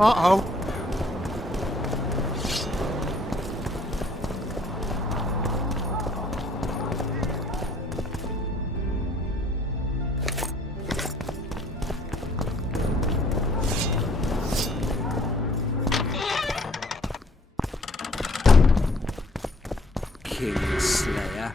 Uh-oh. Kingslayer.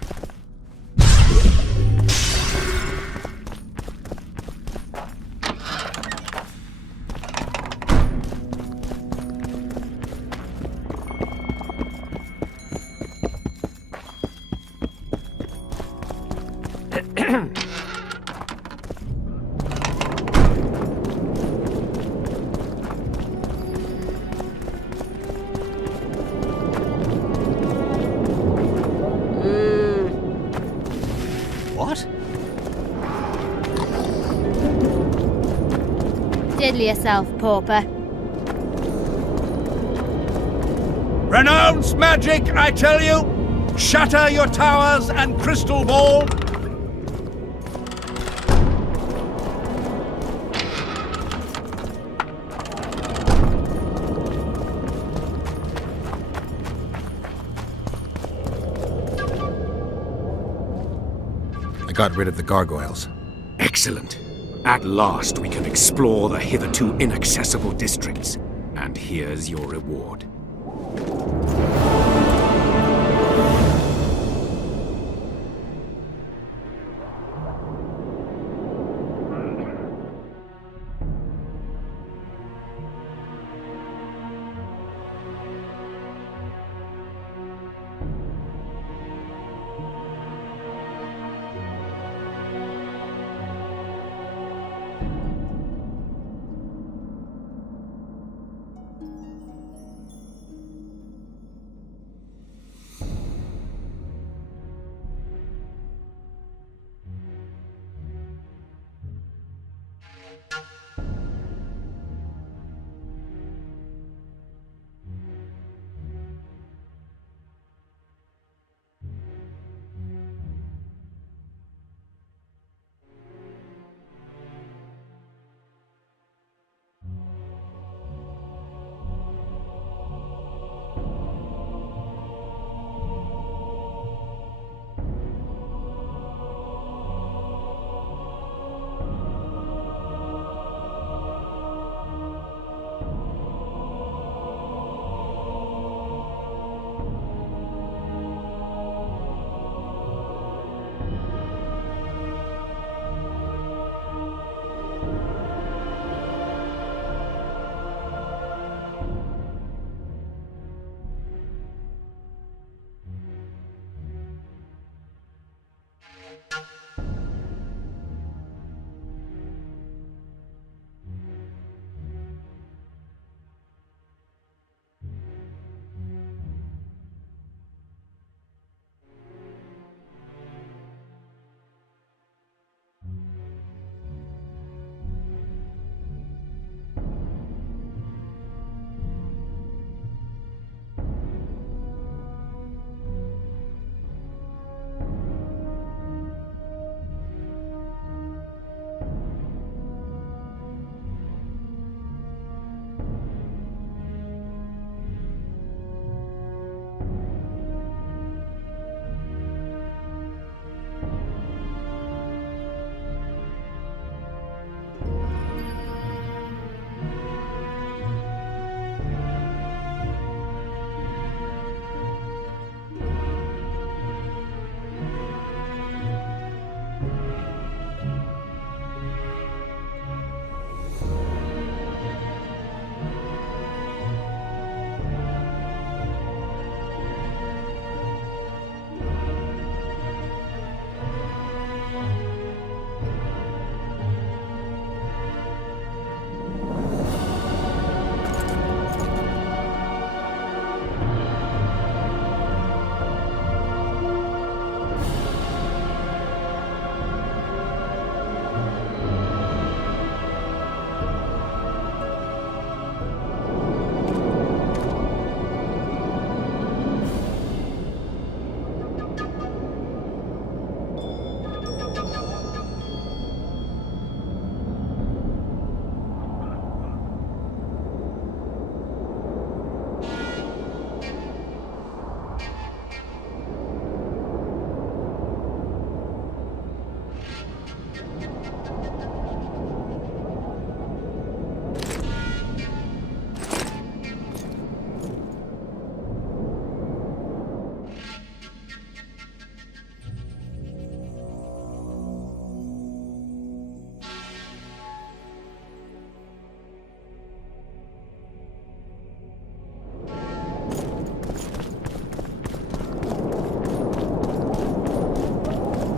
What? Diddle yourself, pauper. Renounce magic, I tell you! Shatter your towers and crystal ball! I got rid of the gargoyles. Excellent. At last we can explore the hitherto inaccessible districts. And here's your reward.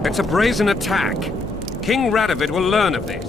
It's a brazen attack. King Radovid will learn of this.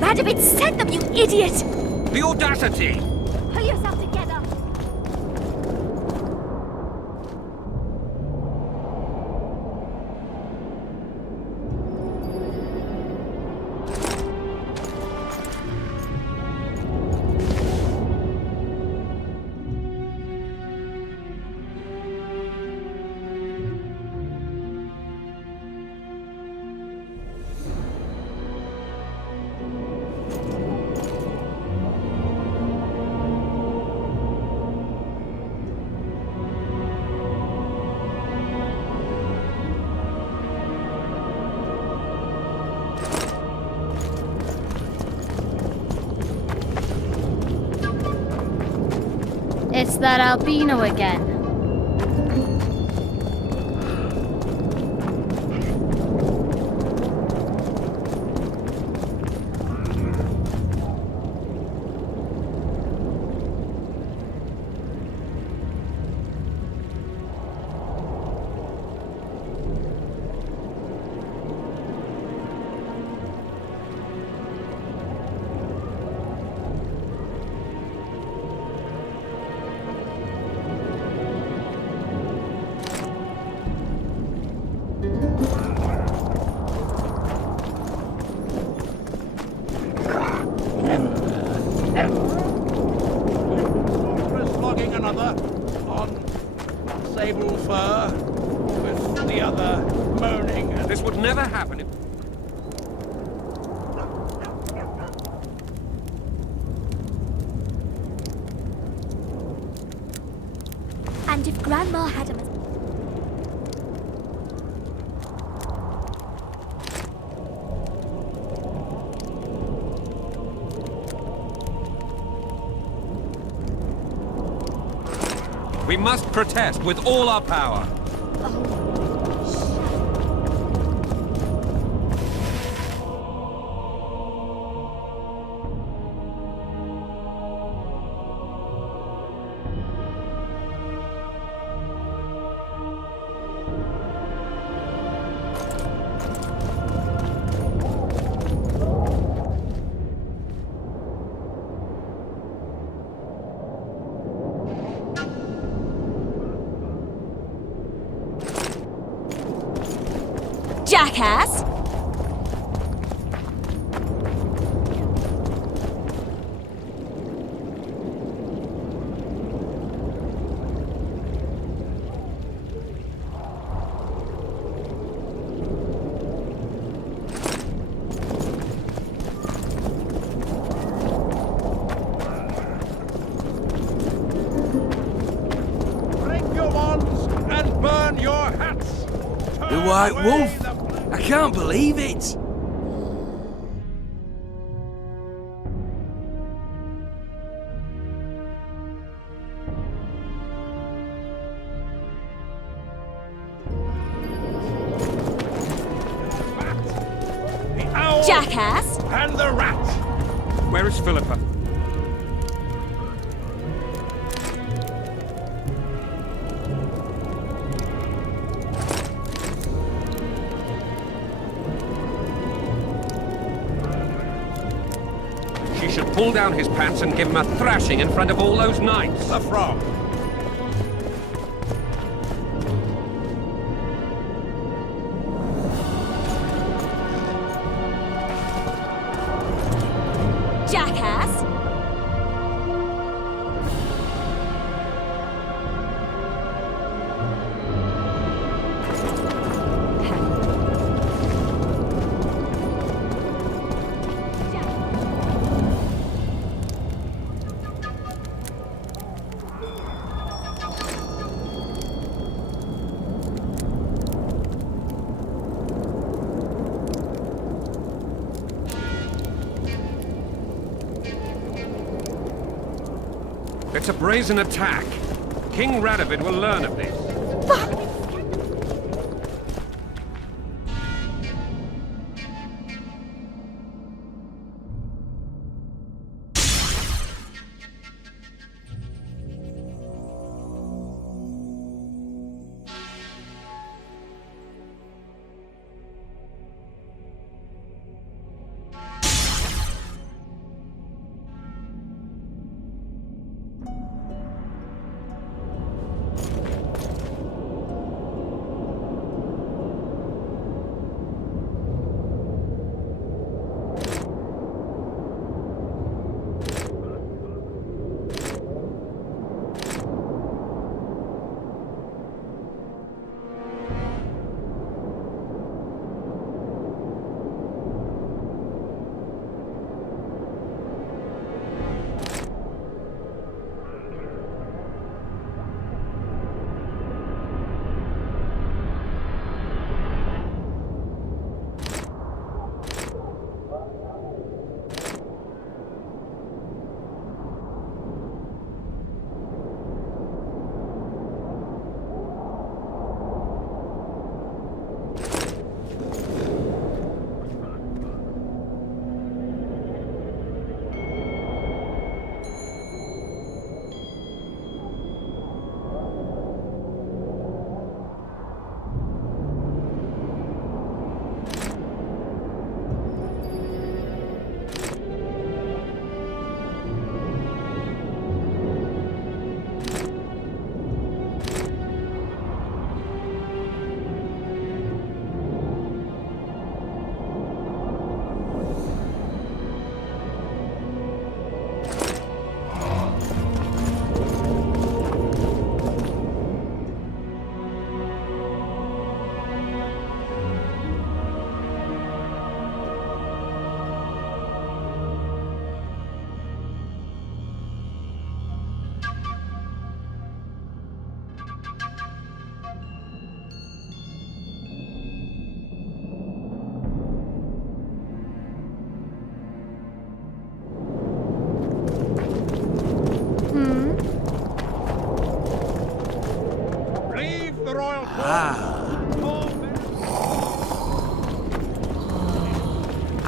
Radovid sent them, you idiot! The audacity! Pull yourself together! It's that albino again. Flogging another on sable fur, with the other moaning. And This would never happen if... And if Grandma had a... We must protest with all our power. Jackass! break your wands and burn your hats. The White Wolf! I can't believe it! The owl Jackass! and the rat. Where is Philippa? She should pull down his pants and give him a thrashing in front of all those knights. The frog. Jackass! a brazen attack. King Radovid will learn of this.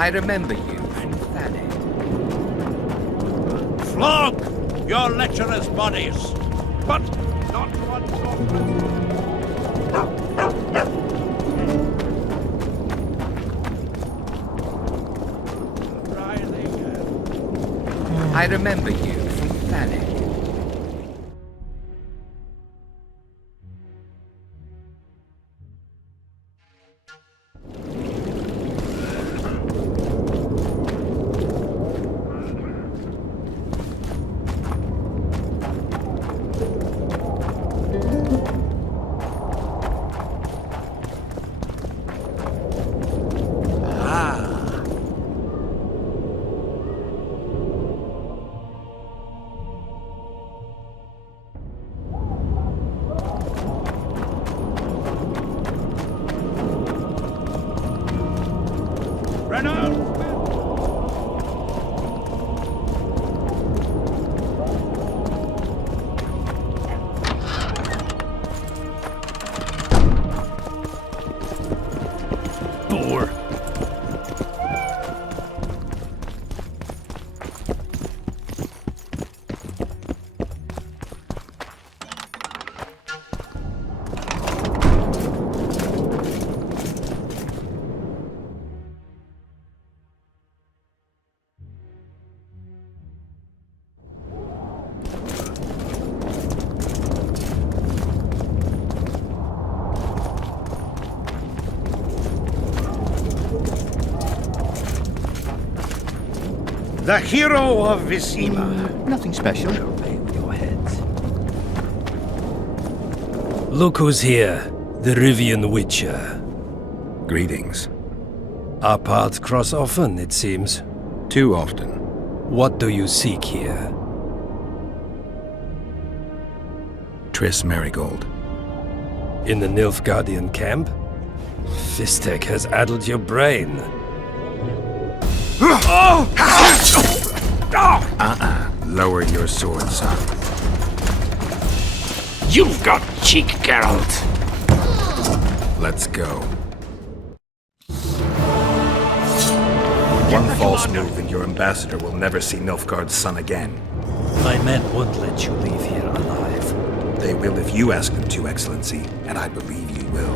I remember you from Thanet. Flog your lecherous bodies, but not one so I remember you from Thanet. The hero of Visima. Nothing special. Look who's here, the Rivian Witcher. Greetings. Our paths cross often, it seems. Too often. What do you seek here? Triss Marigold. In the Nilfgaardian camp? Fistek has addled your brain. Lower your sword, son. You've got cheek, Geralt. Let's go. One false move and your ambassador will never see Nilfgaard's son again. My men won't let you leave here alive. They will if you ask them to, Excellency, and I believe you will.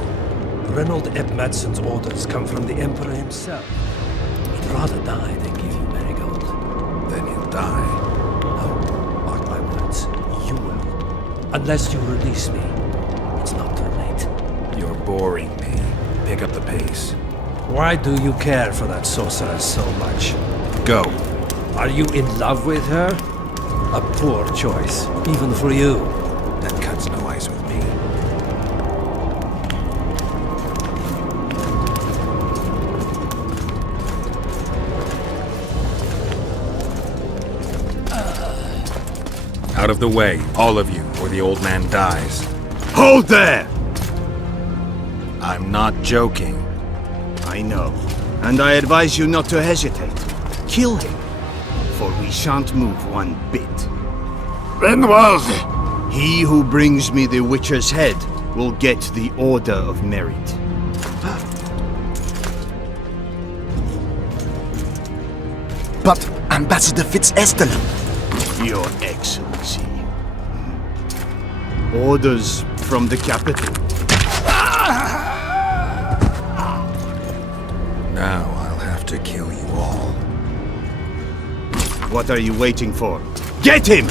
Reynold Eb Madsen's orders come from the Emperor himself. He'd rather die than give you Marigold. Then he'll die. No, mark my words, you will. Unless you release me, it's not too late. You're boring me. Pick up the pace. Why do you care for that sorceress so much? Go. Are you in love with her? A poor choice, even for you. That cuts no ice with me. Out of the way, all of you, or the old man dies. Hold there! I'm not joking. I know, and I advise you not to hesitate. Kill him, for we shan't move one bit. Renold! He who brings me the Witcher's head will get the Order of Merit. But Ambassador Fitzestelan... Your Excellency. Orders from the capital. Now I'll have to kill you all. What are you waiting for? Get him!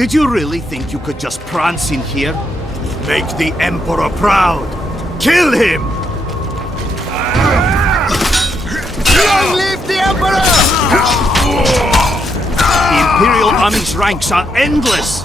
Did you really think you could just prance in here? Make the Emperor proud! Kill him! Long live the Emperor! The Imperial Army's ranks are endless!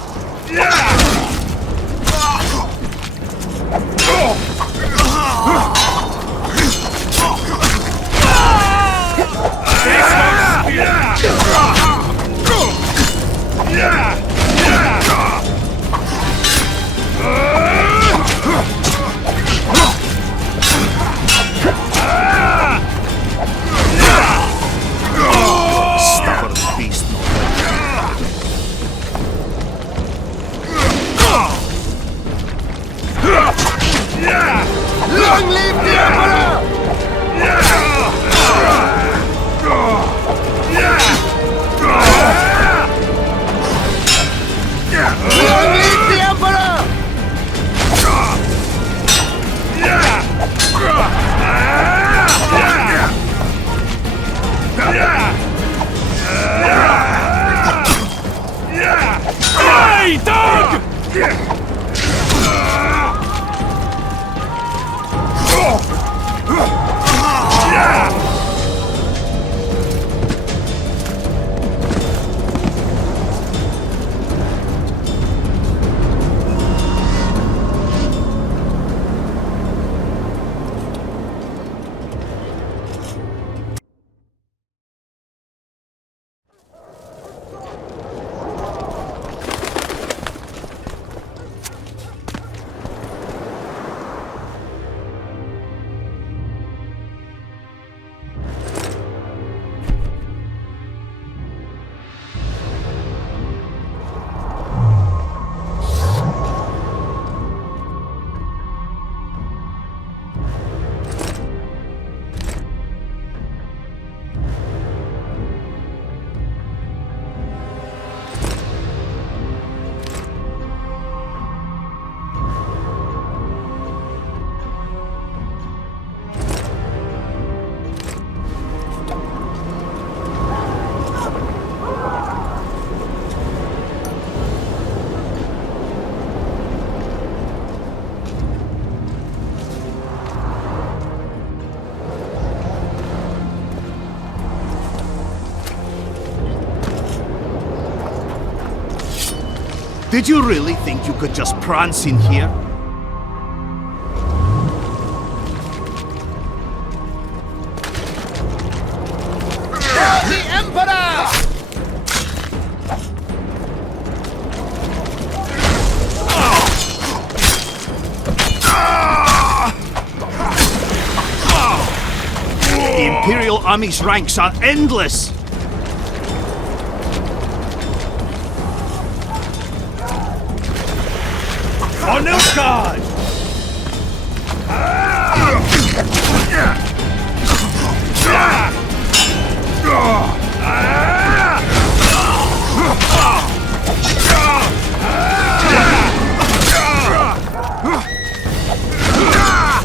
Stubborn beast. Long live the Emperor! Long live the Emperor! Hey, dog! Did you really think you could just prance in here? The Emperor! The Imperial Army's ranks are endless! On guard!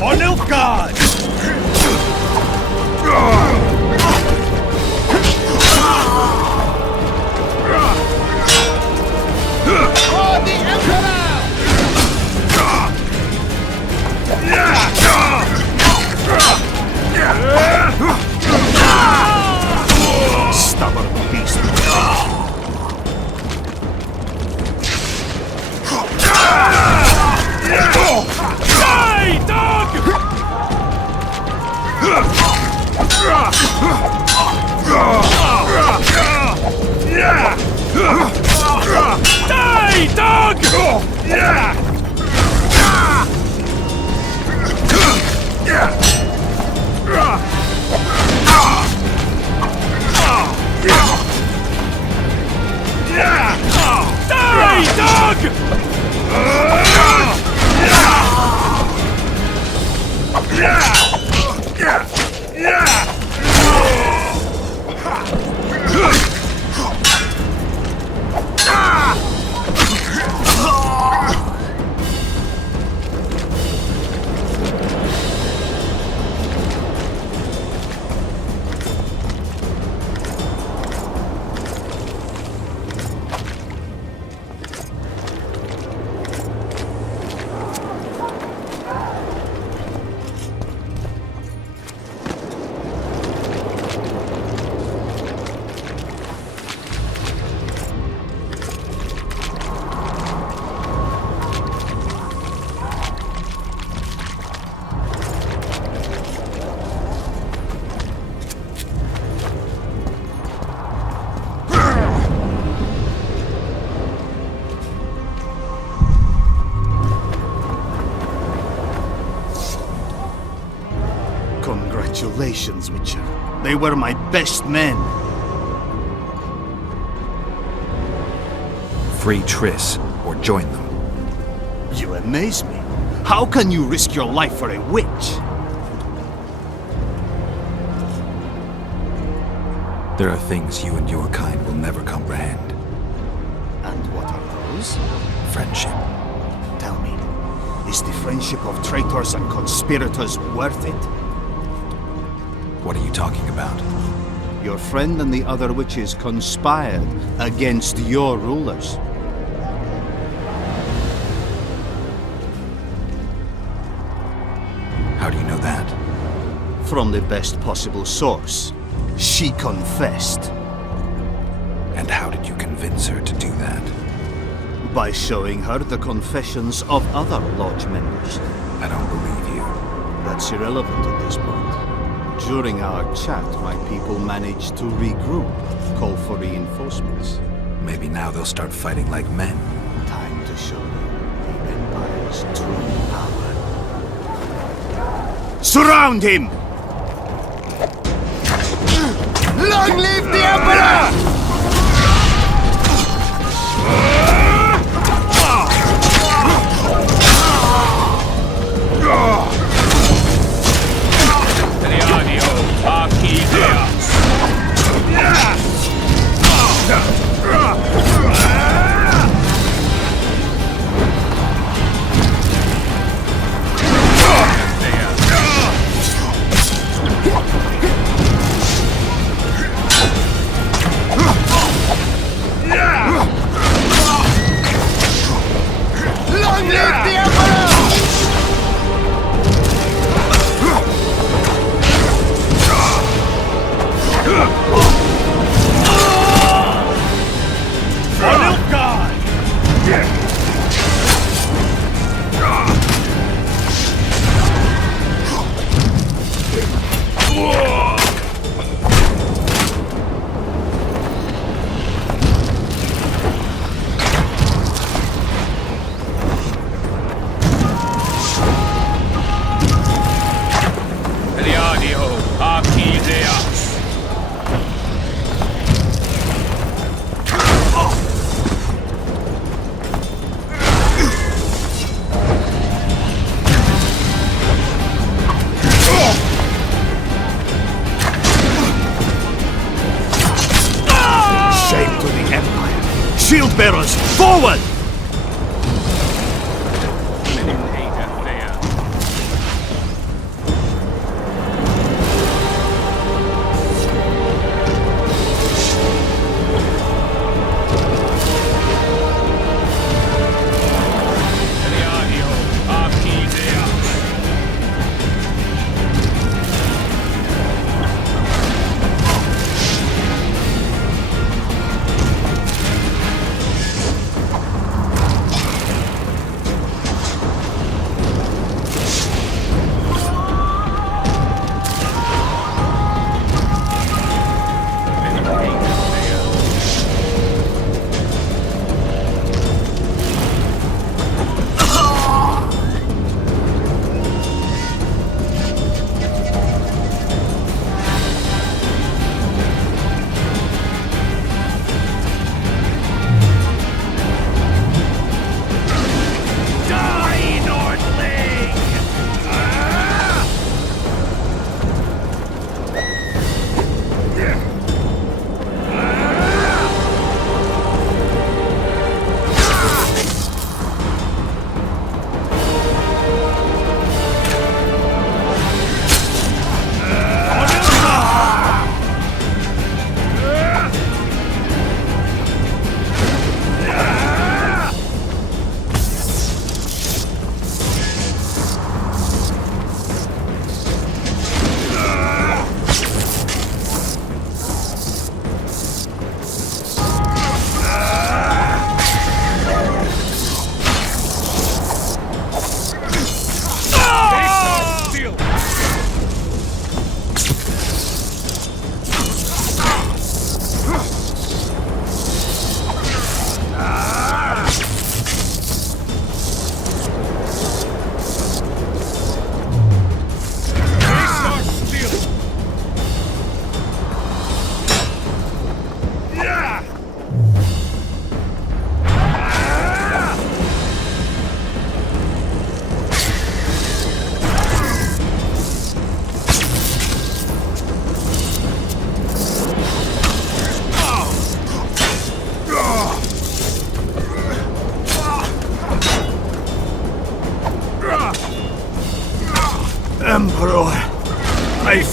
On guard! For the Emperor! Stubborn beast. Hey, dog! Die, dog! Die, dog! Congratulations, Witcher. They were my best men. Free Triss, or join them. You amaze me. How can you risk your life for a witch? There are things you and your kind will never comprehend. And what are those? Friendship. Tell me, is the friendship of traitors and conspirators worth it? What are you talking about? Your friend and the other witches conspired against your rulers. How do you know that? From the best possible source. She confessed. And how did you convince her to do that? By showing her the confessions of other lodge members. I don't believe you. That's irrelevant at this point. During our chat, my people managed to regroup, call for reinforcements. Maybe now they'll start fighting like men. Time to show them the Empire's true power. Surround him! Long live the Emperor! Long live the Emperor! Shame to the Empire! Shield bearers, forward!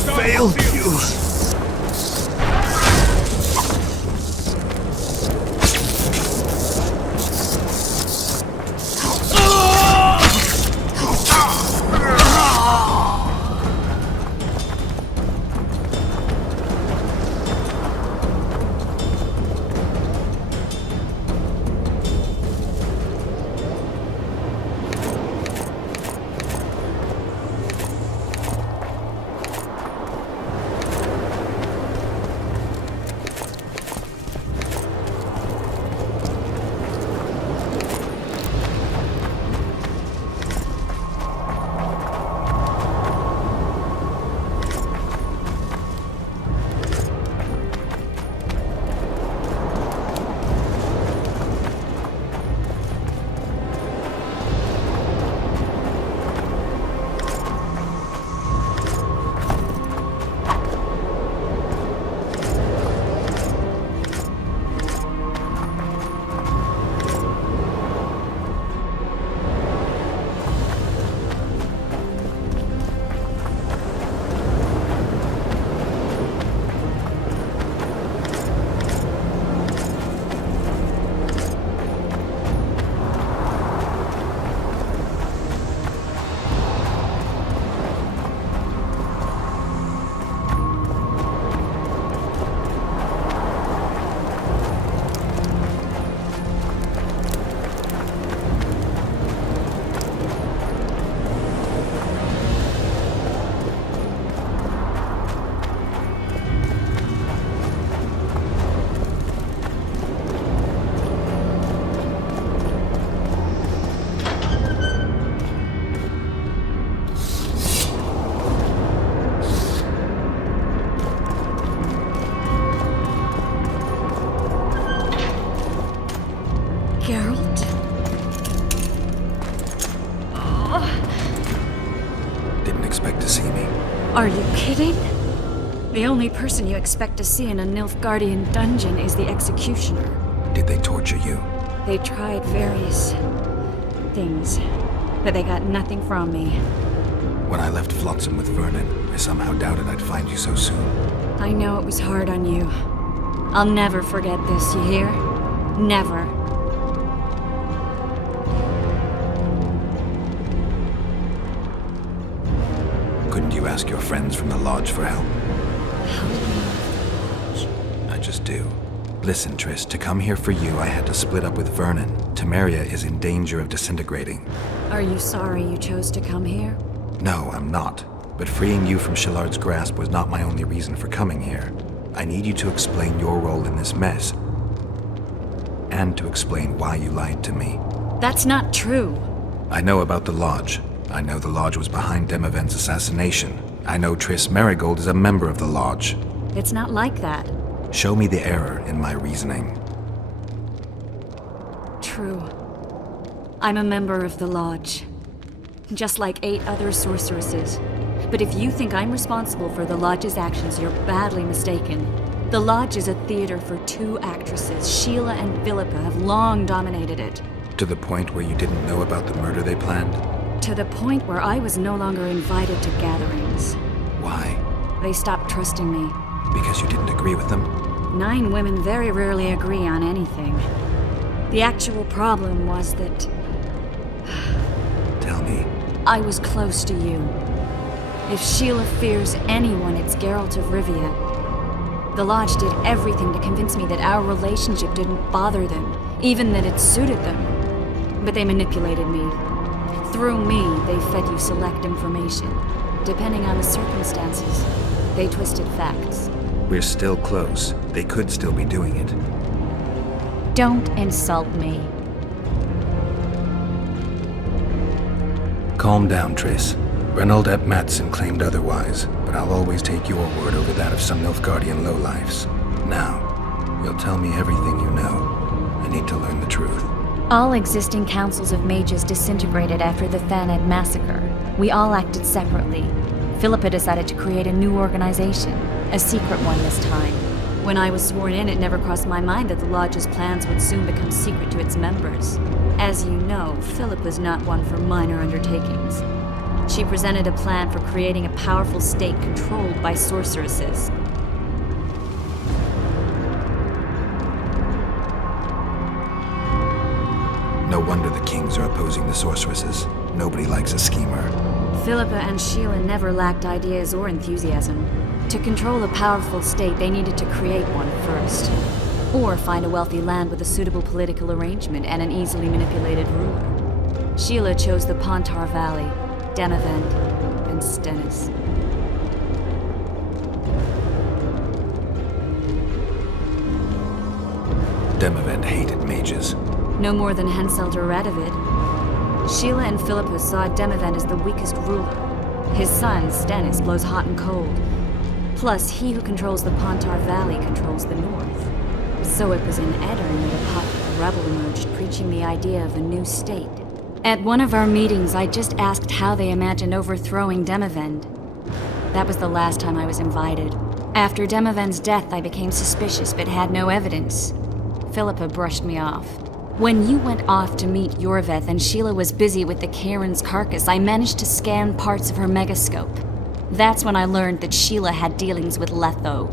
failed you. Geralt? Didn't expect to see me. Are you kidding? The only person you expect to see in a Nilfgaardian dungeon is the executioner. Did they torture you? They tried various things, but they got nothing from me. When I left Flotsam with Vernon, I somehow doubted I'd find you so soon. I know it was hard on you. I'll never forget this, you hear? Never. Couldn't you ask your friends from the Lodge for help? How did you know of the Lodge? I just do. Listen, Triss, to come here for you, I had to split up with Vernon. Temeria is in danger of disintegrating. Are you sorry you chose to come here? No, I'm not. But freeing you from Shillard's grasp was not my only reason for coming here. I need you to explain your role in this mess. And to explain why you lied to me. That's not true. I know about the Lodge. I know the Lodge was behind Demavend's assassination. I know Triss Merigold is a member of the Lodge. It's not like that. Show me the error in my reasoning. True. I'm a member of the Lodge. Just like 8 other sorceresses. But if you think I'm responsible for the Lodge's actions, you're badly mistaken. The Lodge is a theater for 2 actresses. Sheila and Philippa have long dominated it. To the point where you didn't know about the murder they planned? To the point where I was no longer invited to gatherings. Why? They stopped trusting me. Because you didn't agree with them? 9 women very rarely agree on anything. The actual problem was that Tell me. I was close to you. If Sheila fears anyone, it's Geralt of Rivia. The Lodge did everything to convince me that our relationship didn't bother them, even that it suited them. But they manipulated me. Through me, they fed you select information. Depending on the circumstances, they twisted facts. We're still close. They could still be doing it. Don't insult me. Calm down, Triss. Reynold ep Matson claimed otherwise, but I'll always take your word over that of some Nilfgaardian lowlifes. Now, you'll tell me everything you know. I need to learn the truth. All existing councils of mages disintegrated after the Thaned massacre. We all acted separately. Philippa decided to create a new organization, a secret one this time. When I was sworn in, it never crossed my mind that the Lodge's plans would soon become secret to its members. As you know, Philip was not one for minor undertakings. She presented a plan for creating a powerful state controlled by sorceresses. No wonder the kings are opposing the sorceresses. Nobody likes a schemer. Philippa and Sheila never lacked ideas or enthusiasm. To control a powerful state, they needed to create one first. Or find a wealthy land with a suitable political arrangement and an easily manipulated ruler. Sheila chose the Pontar Valley, Demavend, and Stennis. Demavend hated mages. No more than Henselter Radovid. Sheila and Philippa saw Demavend as the weakest ruler. His son, Stennis, blows hot and cold. Plus, he who controls the Pontar Valley controls the north. So it was in Edirn that a popular rebel emerged, preaching the idea of a new state. At one of our meetings, I just asked how they imagined overthrowing Demavend. That was the last time I was invited. After Demavend's death, I became suspicious but had no evidence. Philippa brushed me off. When you went off to meet Yorveth and Sheila was busy with the Karen's carcass, I managed to scan parts of her megascope. That's when I learned that Sheila had dealings with Letho.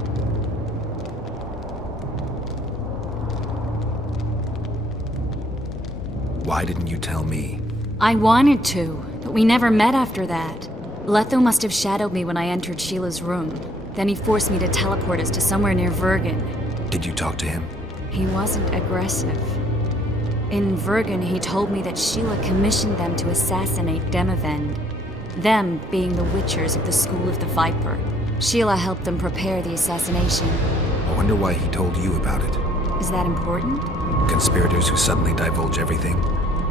Why didn't you tell me? I wanted to, but we never met after that. Letho must have shadowed me when I entered Sheila's room. Then he forced me to teleport us to somewhere near Vergen. Did you talk to him? He wasn't aggressive. In Vergen, he told me that Sheila commissioned them to assassinate Demavend. Them being the Witchers of the School of the Viper. Sheila helped them prepare the assassination. I wonder why he told you about it. Is that important? Conspirators who suddenly divulge everything?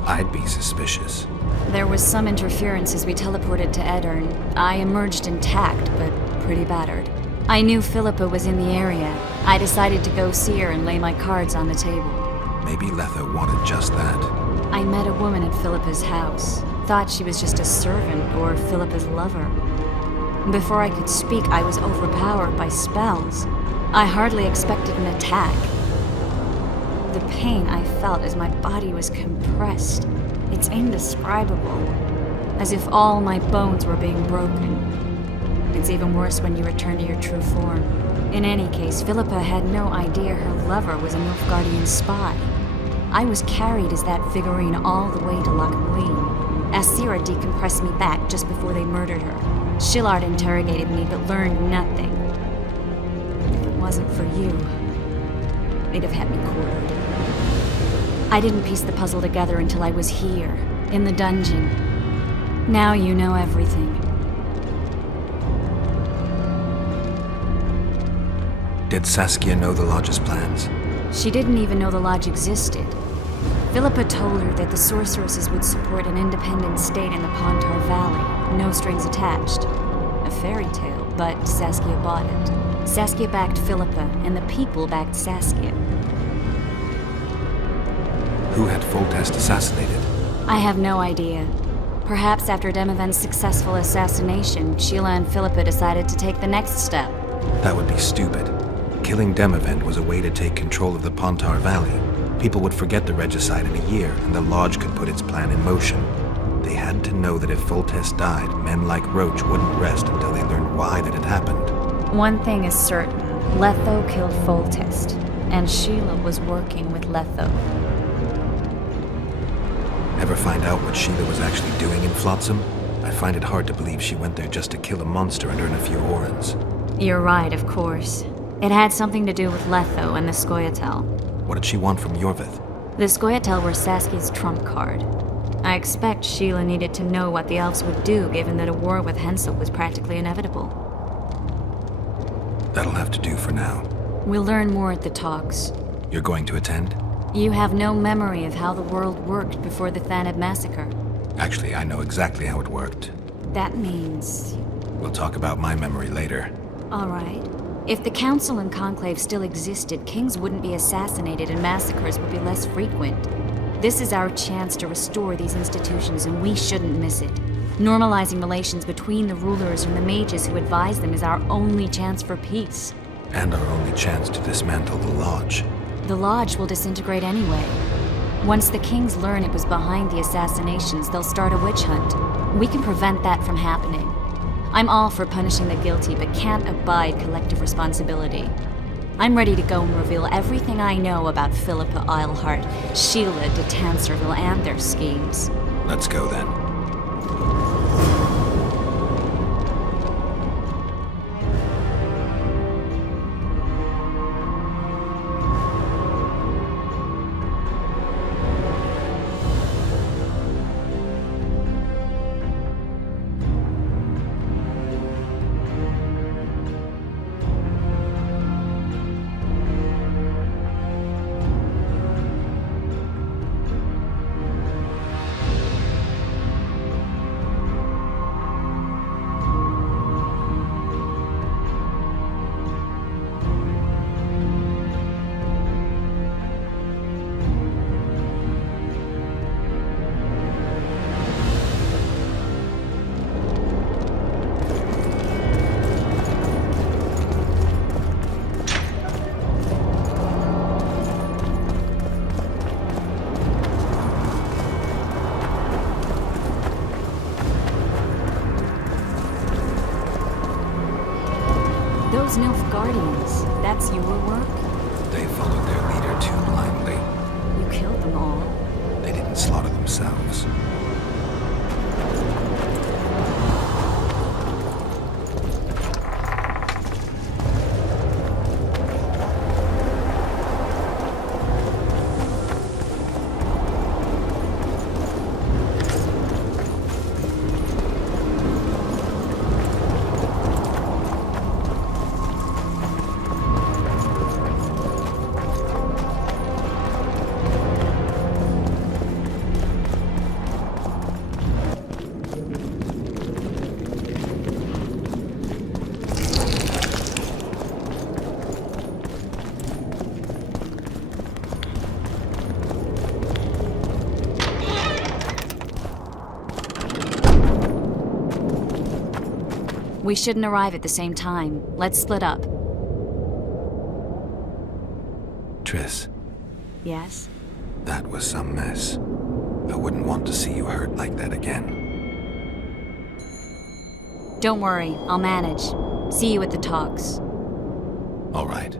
I'd be suspicious. There was some interference as we teleported to Edirn. I emerged intact, but pretty battered. I knew Philippa was in the area. I decided to go see her and lay my cards on the table. Maybe Letho wanted just that. I met a woman at Philippa's house. Thought she was just a servant or Philippa's lover. Before I could speak, I was overpowered by spells. I hardly expected an attack. The pain I felt as my body was compressed. It's indescribable. As if all my bones were being broken. It's even worse when you return to your true form. In any case, Philippa had no idea her lover was a Nilfgaardian spy. I was carried as that figurine all the way to Loch Muine. Asira decompressed me back just before they murdered her. Shillard interrogated me but learned nothing. If it wasn't for you, they'd have had me quartered. I didn't piece the puzzle together until I was here, in the dungeon. Now you know everything. Did Saskia know the Lodge's plans? She didn't even know the Lodge existed. Philippa told her that the sorceresses would support an independent state in the Pontar Valley, no strings attached. A fairy tale, but Saskia bought it. Saskia backed Philippa, and the people backed Saskia. Who had Foltest assassinated? I have no idea. Perhaps after Demavend's successful assassination, Sheila and Philippa decided to take the next step. That would be stupid. Killing Demavend was a way to take control of the Pontar Valley. People would forget the regicide in a year, and the Lodge could put its plan in motion. They had to know that if Foltest died, men like Roach wouldn't rest until they learned why that had happened. One thing is certain. Letho killed Foltest, and Sheila was working with Letho. Ever find out what Sheila was actually doing in Flotsam? I find it hard to believe she went there just to kill a monster and earn a few orens. You're right, of course. It had something to do with Letho and the Scoia'tael. What did she want from Yorveth? The Scoia'tael were Saskia's trump card. I expect Sheila needed to know what the elves would do, given that a war with Hensel was practically inevitable. That'll have to do for now. We'll learn more at the talks. You're going to attend? You have no memory of how the world worked before the Thanad massacre. Actually, I know exactly how it worked. That means... We'll talk about my memory later. All right. If the Council and Conclave still existed, kings wouldn't be assassinated and massacres would be less frequent. This is our chance to restore these institutions, and we shouldn't miss it. Normalizing relations between the rulers and the mages who advise them is our only chance for peace. And our only chance to dismantle the Lodge. The Lodge will disintegrate anyway. Once the kings learn it was behind the assassinations, they'll start a witch hunt. We can prevent that from happening. I'm all for punishing the guilty, but can't abide collective responsibility. I'm ready to go and reveal everything I know about Philippa Eilhart, Sheila de Tanserville, and their schemes. Let's go then. Those Nilfgaardians, that's your work? They followed their leader too blindly. You killed them all. They didn't slaughter themselves. We shouldn't arrive at the same time. Let's split up. Triss, Yes? that was some mess. I wouldn't want to see you hurt like that again. Don't worry, I'll manage. See you at the talks. All right.